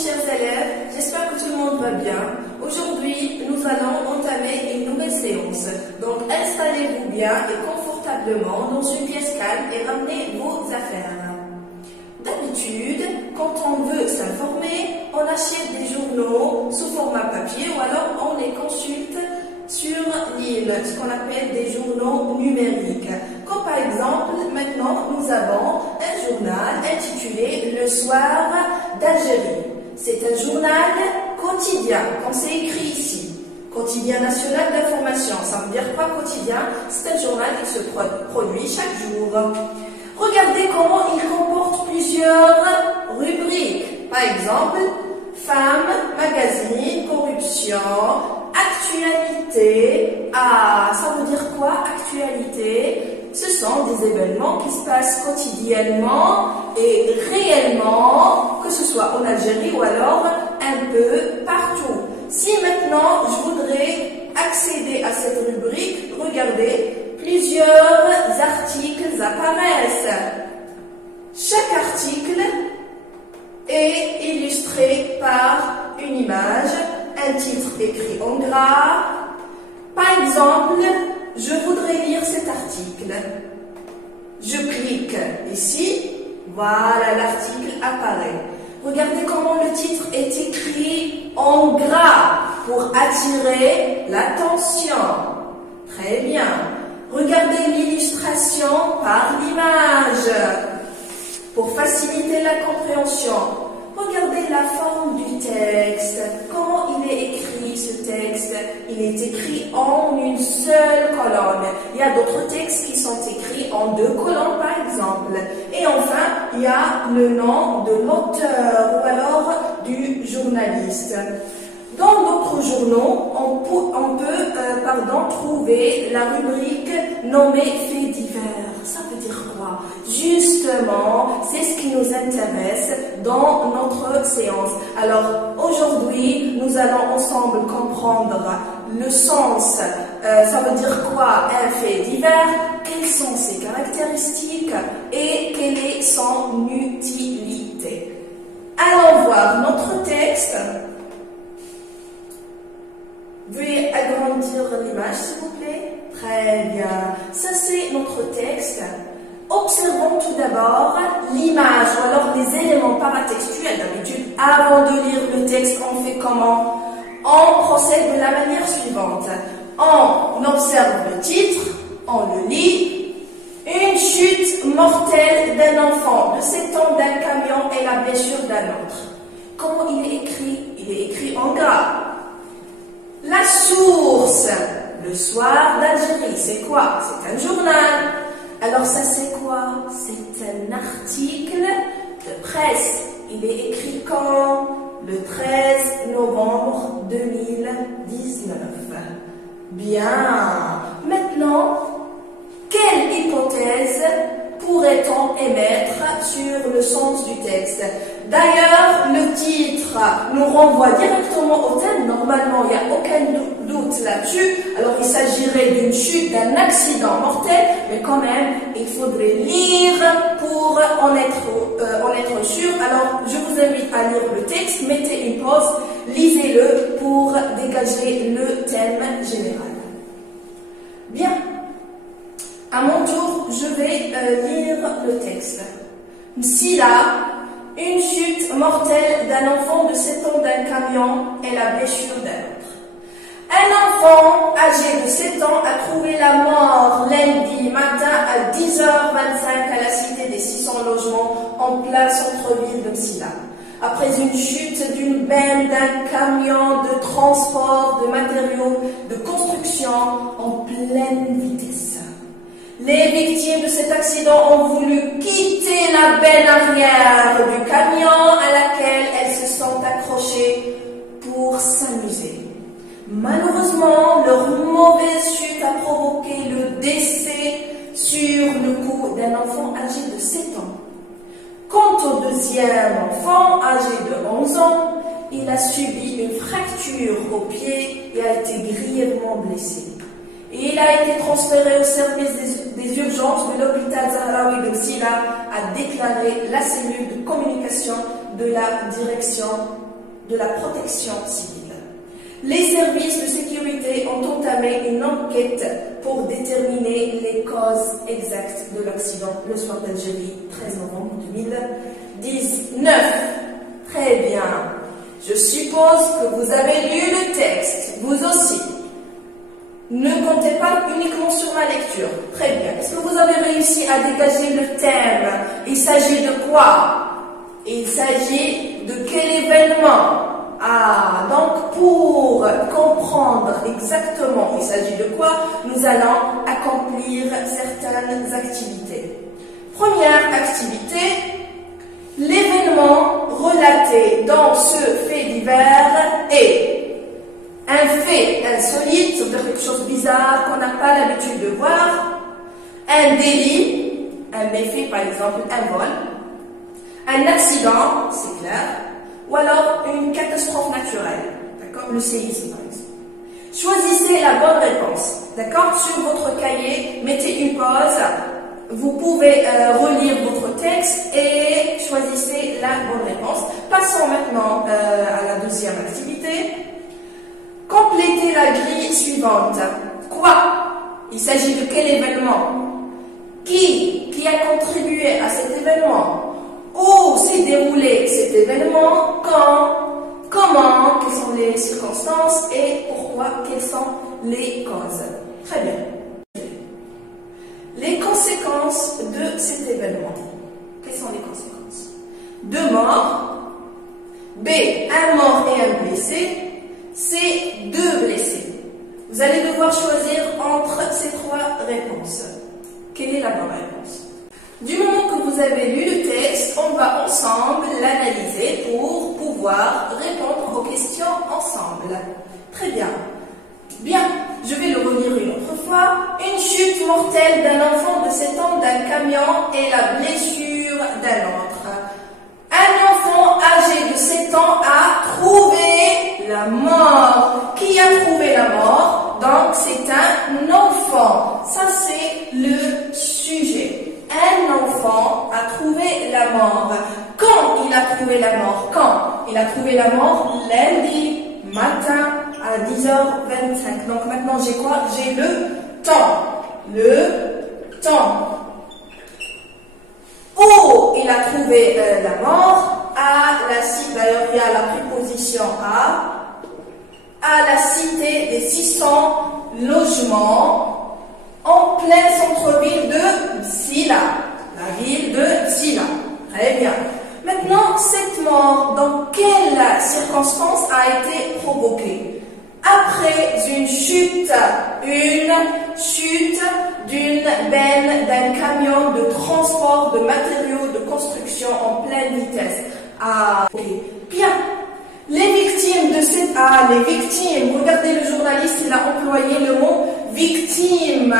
chers élèves, j'espère que tout le monde va bien. Aujourd'hui, nous allons entamer une nouvelle séance. Donc, installez-vous bien et confortablement dans une pièce calme et ramenez vos affaires. D'habitude, quand on veut s'informer, on achète des journaux sous format papier ou alors on les consulte sur l'île, ce qu'on appelle des journaux numériques. Comme par exemple, maintenant, nous avons un journal intitulé Le Soir d'Algérie. C'est un journal quotidien, comme c'est écrit ici. Quotidien national d'information. Ça veut dire quoi quotidien? C'est un journal qui se produit chaque jour. Regardez comment il comporte plusieurs rubriques. Par exemple, femmes, magazine, corruption, actualité. Ah, ça veut dire quoi, actualité? Ce sont des événements qui se passent quotidiennement et réellement, que ce soit en Algérie ou alors un peu partout. Si maintenant je voudrais accéder à cette rubrique, regardez, plusieurs articles apparaissent. Chaque article est illustré par une image, un titre écrit en gras. Par exemple, je voudrais lire cet article. Je clique ici, voilà, l'article apparaît. Regardez comment le titre est écrit en gras pour attirer l'attention. Très bien. Regardez l'illustration par l'image pour faciliter la compréhension. Regardez la forme du texte. Comment il est écrit ce texte? Il est écrit en une seule colonne. Il y a d'autres textes qui sont écrits en deux colonnes par exemple. Et enfin, il y a le nom de l'auteur ou alors du journaliste. Dans d'autres journaux, on peut trouver la rubrique nommée Faits divers. Ça veut dire quoi? Justement, c'est ce qui nous intéresse dans notre séance. Alors, aujourd'hui, nous allons ensemble comprendre le sens. Ça veut dire quoi un fait divers? Quelles sont ses caractéristiques et quelle est son utilité? Allons voir notre texte. Veuillez agrandir l'image, s'il vous plaît. Très bien. Ça, c'est notre texte. Observons tout d'abord l'image ou alors les éléments paratextuels. D'habitude, avant de lire le texte, on fait comment? On procède de la manière suivante. On observe le titre, on le lit. Une chute mortelle d'un enfant de 7 ans d'un camion et la blessure d'un autre. Comment il est écrit? Il est écrit en gras. La source, Le Soir d'Algérie, c'est quoi? C'est un journal. Alors ça c'est quoi? C'est un article de presse. Il est écrit quand? Le 13 novembre 2019. Bien. Maintenant, quelle hypothèse pourrait-on émettre sur le sens du texte? D'ailleurs, le titre nous renvoie directement au thème. Normalement, il n'y a aucun doute là-dessus. Alors, il s'agirait d'une chute, d'un accident mortel, mais quand même, il faudrait lire pour en être sûr. Alors, je vous invite à lire le texte, mettez une pause, lisez-le pour dégager le thème général. Bien. À mon tour, je vais lire le texte. Silla, une chute mortelle d'un enfant de 7 ans d'un camion et la blessure d'un autre. Un enfant âgé de 7 ans a trouvé la mort lundi matin à 10h25 à la cité des 600 logements en plein centre-ville de Silla. Après une chute d'une benne d'un camion de transport de matériaux de construction en pleine vitesse. Les victimes de cet accident ont voulu quitter la benne arrière du camion à laquelle elles se sont accrochées pour s'amuser. Malheureusement, leur mauvaise chute a provoqué le décès sur le cou d'un enfant âgé de 7 ans. Quant au deuxième enfant, âgé de 11 ans, il a subi une fracture au pied et a été grièvement blessé. Et il a été transféré au service des urgences de l'hôpital Zahraoui de Silla, a déclaré la cellule de communication de la direction de la protection civile. Les services de sécurité ont entamé une enquête pour déterminer les causes exactes de l'accident le soir d'Algérie, 13 novembre 2019. Très bien. Je suppose que vous avez lu le texte, vous aussi. Ne comptez pas uniquement sur ma lecture. Très bien. Est-ce que vous avez réussi à dégager le thème? Il s'agit de quoi? Il s'agit de quel événement? Ah, donc pour comprendre exactement il s'agit de quoi, nous allons accomplir certaines activités. Première activité, l'événement relaté dans ce fait divers est un fait insolite, c'est-à-dire quelque chose de bizarre qu'on n'a pas l'habitude de voir, un délit, un méfait par exemple, un vol, un accident, c'est clair, ou alors une catastrophe naturelle, d'accord, le séisme par exemple. Choisissez la bonne réponse, d'accord, sur votre cahier, mettez une pause, vous pouvez relire votre texte et choisissez la bonne réponse. Passons maintenant à la deuxième activité. Complétez la grille suivante. Quoi? Il s'agit de quel événement? Qui a contribué à cet événement? Où s'est déroulé cet événement? Quand? Comment? Quelles sont les circonstances? Et pourquoi? Quelles sont les causes? Très bien. Les conséquences de cet événement. Quelles sont les conséquences? 2 morts. B. Un mort et un blessé. C. 2 blessés. Vous allez devoir choisir entre ces 3 réponses. Quelle est la bonne réponse? Du moment que vous avez lu le texte, on va ensemble l'analyser pour pouvoir répondre aux questions ensemble. Très bien. Bien, je vais le relire une autre fois. Une chute mortelle d'un enfant de 7 ans d'un camion et la blessure d'un autre. Un enfant âgé de 7 ans a trouvé la mort. Qui a trouvé la mort? Donc c'est un enfant. Ça c'est le sujet. Un enfant a trouvé la mort. Quand il a trouvé la mort? Quand? Il a trouvé la mort lundi matin à 10h25. Donc maintenant j'ai quoi? J'ai le temps. Le temps. Où il a trouvé la mort? À la cité, d'ailleurs il y a la préposition à la cité des 600 logements en plein centre-ville de Sila. La ville de Sila. Très bien. Maintenant, cette mort, dans quelle circonstance a été provoquée? Après une chute d'une benne d'un camion de transport de matériaux de construction en pleine vitesse. Ah, ok. Bien. Les victimes de cette... Ah, les victimes. Regardez, le journaliste, il a employé le mot victime.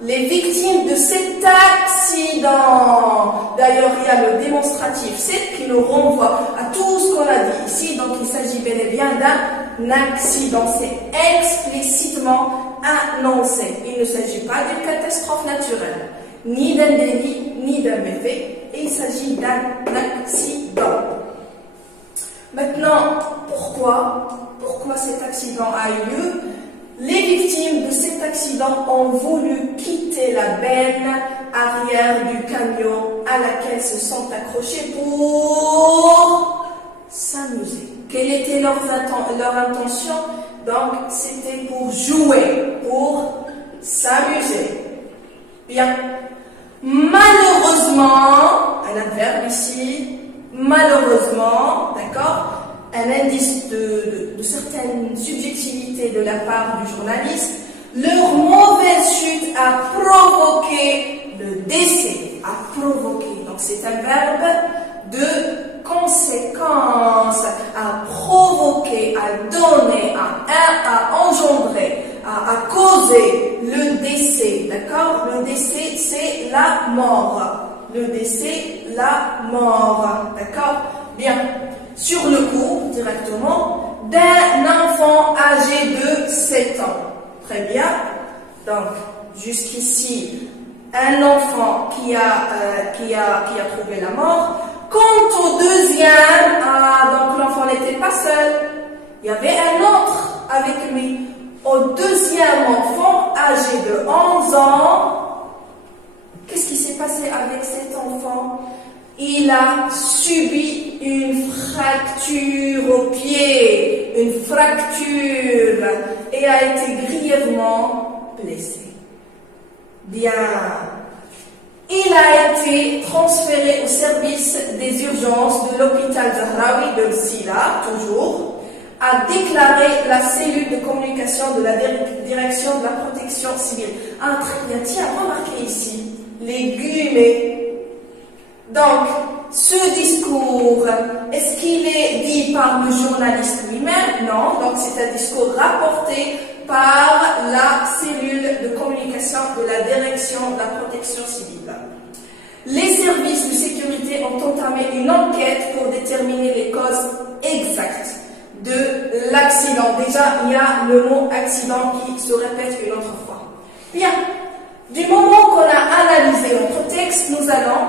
Les victimes de cet accident. D'ailleurs, il y a le démonstratif 7 qui nous renvoie à tout ce qu'on a dit ici. Donc, il s'agit bel et bien d'un accident. C'est explicitement annoncé. Il ne s'agit pas d'une catastrophe naturelle, ni d'un délit, ni d'un méfait. Et il s'agit d'un accident. Maintenant, pourquoi cet accident a eu lieu? Les victimes de cet accident ont voulu quitter la benne arrière du camion à laquelle se sont accrochés pour s'amuser. Quelle était leur intention? Donc, c'était pour jouer, pour s'amuser. Bien. Malheureusement, un adverbe ici, malheureusement, d'accord, un indice de certaines subjectivités de la part du journaliste, leur mauvaise chute a provoqué le décès, a provoqué, donc c'est un verbe de conséquence, à provoquer, à donner, à engendrer, à causer le décès, d'accord? Le décès, c'est la mort. Le décès, la mort, d'accord? Bien. Sur le coup, directement, d'un enfant âgé de 7 ans. Très bien. Donc, jusqu'ici, un enfant qui a trouvé la mort. Quant au deuxième, donc l'enfant n'était pas seul. Il y avait un autre avec lui. Au deuxième enfant, âgé de 11 ans, qu'est-ce qui s'est passé avec cet enfant? Il a subi une fracture au pied, une fracture, et a été grièvement blessé. Bien. Il a été transféré au service des urgences de l'hôpital Zahraoui de Sila, toujours, a déclaré la cellule de communication de la direction de la protection civile. Ah, très bien, tiens, remarquez ici, les guillemets. Donc, ce discours, est-ce qu'il est dit par le journaliste lui-même? Non, donc c'est un discours rapporté par la cellule de communication de la direction de la protection civile. Les services de sécurité ont entamé une enquête pour déterminer les causes exactes de l'accident. Déjà, il y a le mot accident qui se répète une autre fois. Bien, du moment qu'on a analysé notre texte, nous allons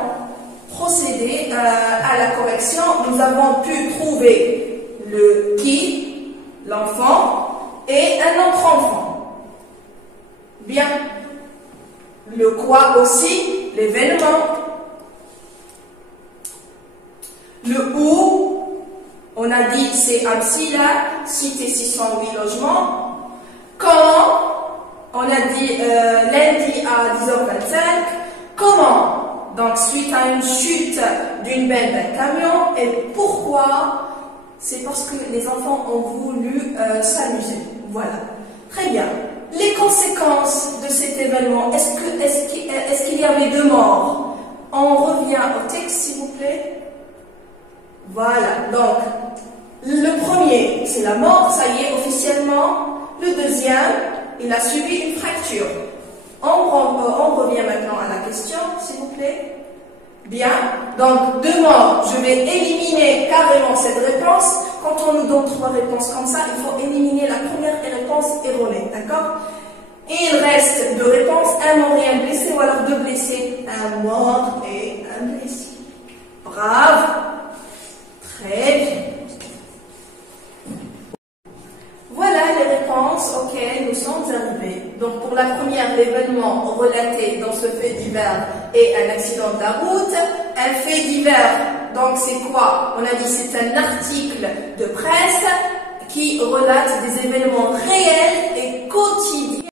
procéder à la correction. Nous avons pu trouver le qui, l'enfant, et un autre enfant. Bien. Le quoi aussi, l'événement. Le où, on a dit c'est Amsila, cité 608 logements. Quand, on a dit lundi à 10h25. Comment? Donc suite à une chute d'une benne d'un camion. Et pourquoi? C'est parce que les enfants ont voulu s'amuser. Voilà. Très bien. Les conséquences de cet événement, est-ce qu'il y avait 2 morts? On revient au texte, s'il vous plaît. Voilà. Donc, le premier, c'est la mort, ça y est, officiellement. Le deuxième, il a subi une fracture. On revient maintenant à la question, s'il vous plaît. Bien, donc 2 morts, je vais éliminer carrément cette réponse. Quand on nous donne 3 réponses comme ça, il faut éliminer la première réponse erronée, d'accord? Et il reste 2 réponses, un mort et un blessé, ou alors 2 blessés, un mort et un blessé. Brave, très bien. Voilà les réponses auxquelles nous sommes arrivés. Donc pour la première, l'événement relaté dans ce fait divers est un accident de la route. Un fait divers, donc c'est quoi? On a dit c'est un article de presse qui relate des événements réels et quotidiens.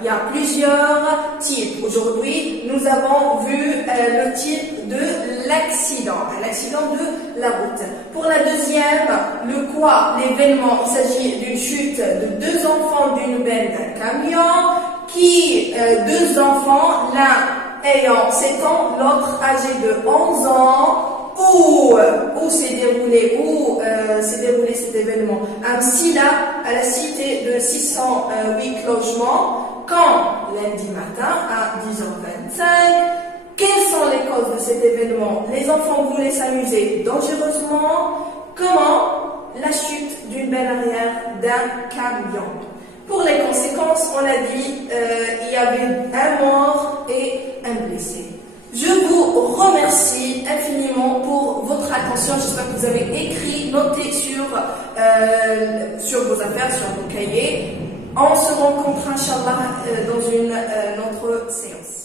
Il y a plusieurs types. Aujourd'hui, nous avons vu le type de l'accident, l'accident de la route. Pour la deuxième, le quoi, l'événement, il s'agit d'une chute de 2 enfants d'une benne d'un camion, 2 enfants, l'un ayant 7 ans, l'autre âgé de 11 ans, où s'est déroulé cet événement? À Msila, à la cité de 608 logements, quand lundi matin à 10h25. Quelles sont les causes de cet événement? Les enfants voulaient s'amuser dangereusement. Comment? La chute d'une benne arrière d'un camion. Pour les conséquences, on a dit il y avait un mort et un blessé. Je vous remercie infiniment pour votre attention. J'espère que vous avez écrit, noté sur vos affaires, sur vos cahiers. On se rencontre, Inch'Allah, dans une autre séance.